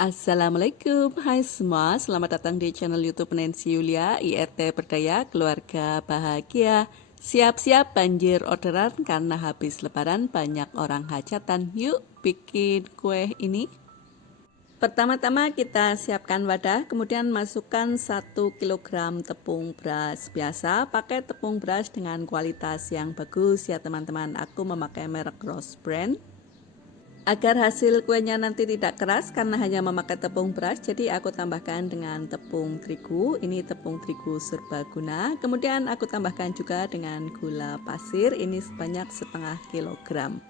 Assalamualaikum, hai semua, selamat datang di channel YouTube Nancy Yulia, IRT Berdaya, Keluarga Bahagia. Siap-siap banjir orderan karena habis lebaran banyak orang hajatan. Yuk bikin kue ini. Pertama-tama kita siapkan wadah, kemudian masukkan 1 kg tepung beras biasa. Pakai tepung beras dengan kualitas yang bagus ya teman-teman. Aku memakai merek Rose Brand. Agar hasil kuenya nanti tidak keras karena hanya memakai tepung beras, jadi aku tambahkan dengan tepung terigu. Ini tepung terigu serbaguna. Kemudian aku tambahkan juga dengan gula pasir, ini sebanyak 1/2 kg.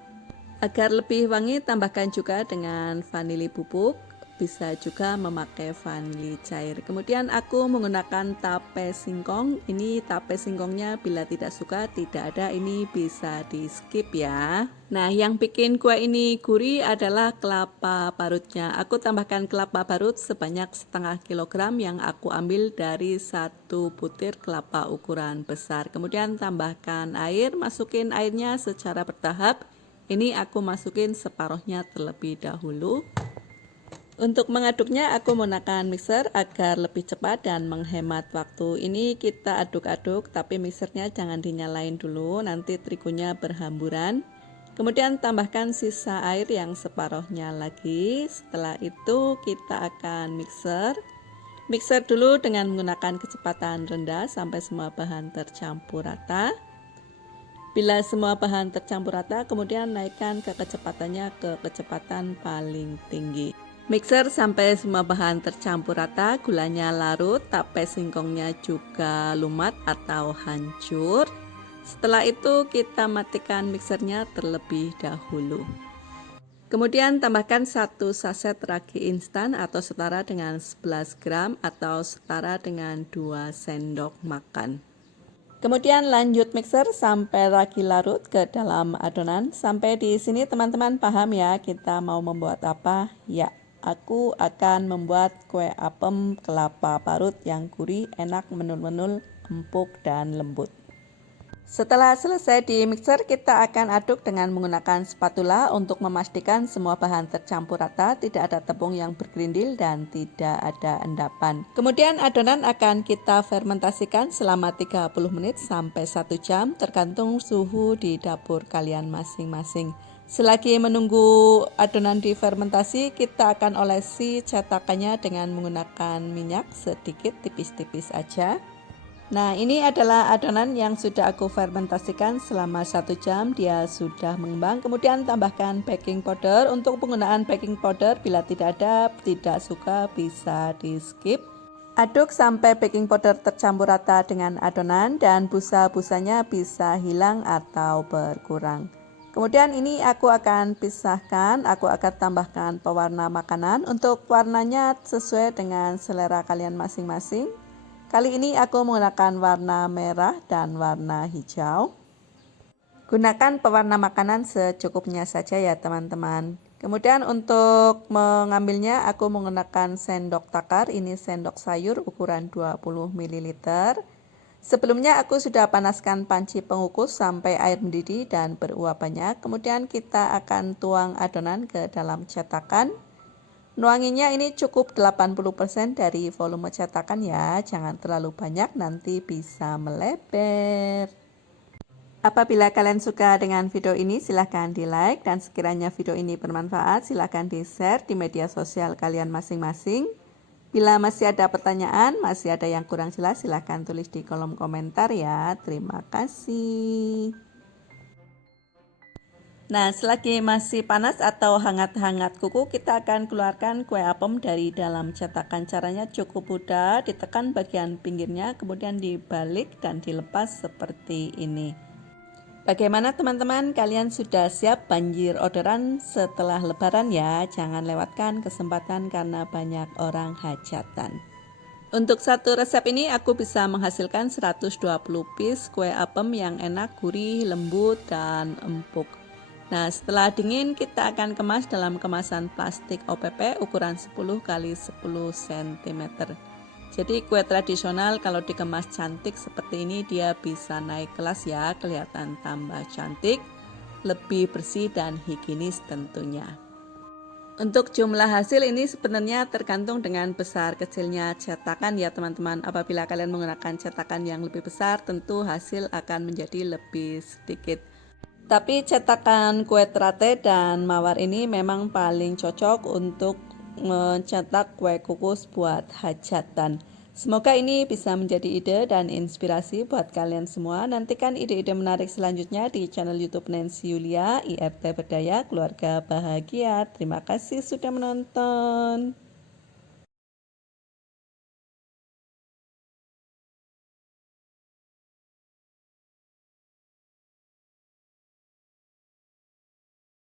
Agar lebih wangi, tambahkan juga dengan vanili bubuk. Bisa juga memakai vanili cair. Kemudian aku menggunakan tape singkong. Ini tape singkongnya bila tidak suka tidak ada, ini bisa di skip ya. Nah, yang bikin kue ini gurih adalah kelapa parutnya. Aku tambahkan kelapa parut sebanyak 1/2 kg yang aku ambil dari 1 butir kelapa ukuran besar. Kemudian tambahkan air, masukin airnya secara bertahap. Ini aku masukin separuhnya terlebih dahulu. Untuk mengaduknya aku menggunakan mixer agar lebih cepat dan menghemat waktu. Ini kita aduk-aduk tapi mixernya jangan dinyalain dulu, nanti terigunya berhamburan. Kemudian tambahkan sisa air yang separuhnya lagi. Setelah itu kita akan mixer dulu dengan menggunakan kecepatan rendah sampai semua bahan tercampur rata. Bila semua bahan tercampur rata, kemudian naikkan kecepatannya ke kecepatan paling tinggi. Mixer sampai semua bahan tercampur rata, gulanya larut, tape singkongnya juga lumat atau hancur. Setelah itu kita matikan mixernya terlebih dahulu. Kemudian tambahkan 1 saset ragi instan atau setara dengan 11 gram atau setara dengan 2 sendok makan. Kemudian lanjut mixer sampai ragi larut ke dalam adonan. Sampai di sini teman-teman paham ya kita mau membuat apa? Ya, aku akan membuat kue apem kelapa parut yang gurih, enak, menul-menul, empuk dan lembut. Setelah selesai di mixer, kita akan aduk dengan menggunakan spatula untuk memastikan semua bahan tercampur rata, tidak ada tepung yang bergerindil dan tidak ada endapan. Kemudian adonan akan kita fermentasikan selama 30 menit sampai 1 jam, tergantung suhu di dapur kalian masing-masing. Selagi menunggu adonan difermentasi, kita akan olesi cetakannya dengan menggunakan minyak sedikit, tipis-tipis aja. Nah, ini adalah adonan yang sudah aku fermentasikan selama 1 jam, dia sudah mengembang. Kemudian tambahkan baking powder. Untuk penggunaan baking powder bila tidak ada, tidak suka bisa di skip. Aduk sampai baking powder tercampur rata dengan adonan dan busa-busanya bisa hilang atau berkurang. Kemudian ini aku akan pisahkan, aku akan tambahkan pewarna makanan. Untuk warnanya sesuai dengan selera kalian masing-masing. Kali ini aku menggunakan warna merah dan warna hijau. Gunakan pewarna makanan secukupnya saja ya teman-teman. Kemudian untuk mengambilnya aku menggunakan sendok takar, ini sendok sayur ukuran 20 ml. Sebelumnya aku sudah panaskan panci pengukus sampai air mendidih dan beruap banyak. Kemudian kita akan tuang adonan ke dalam cetakan. Nuanginya ini cukup 80% dari volume cetakan ya, jangan terlalu banyak nanti bisa melebar. Apabila kalian suka dengan video ini silahkan di like, dan sekiranya video ini bermanfaat silahkan di share di media sosial kalian masing-masing. Bila masih ada pertanyaan, masih ada yang kurang jelas silahkan tulis di kolom komentar ya. Terima kasih. Nah, selagi masih panas atau hangat-hangat kuku, kita akan keluarkan kue apem dari dalam cetakan. Caranya cukup mudah, ditekan bagian pinggirnya, kemudian dibalik dan dilepas seperti ini. Bagaimana teman-teman, kalian sudah siap banjir orderan setelah lebaran ya? Jangan lewatkan kesempatan karena banyak orang hajatan. Untuk satu resep ini aku bisa menghasilkan 120 piece kue apem yang enak, gurih, lembut, dan empuk. Nah, setelah dingin kita akan kemas dalam kemasan plastik OPP ukuran 10 x 10 cm. Jadi kue tradisional kalau dikemas cantik seperti ini dia bisa naik kelas ya, kelihatan tambah cantik, lebih bersih dan higienis tentunya. Untuk jumlah hasil ini sebenarnya tergantung dengan besar kecilnya cetakan ya teman-teman. Apabila kalian menggunakan cetakan yang lebih besar, tentu hasil akan menjadi lebih sedikit. Tapi cetakan kue teratai dan mawar ini memang paling cocok untuk mencetak kue kukus buat hajatan. Semoga ini bisa menjadi ide dan inspirasi buat kalian semua. Nantikan ide-ide menarik selanjutnya di channel YouTube Nancy Yulia, IRT Berdaya Keluarga Bahagia. Terima kasih sudah menonton.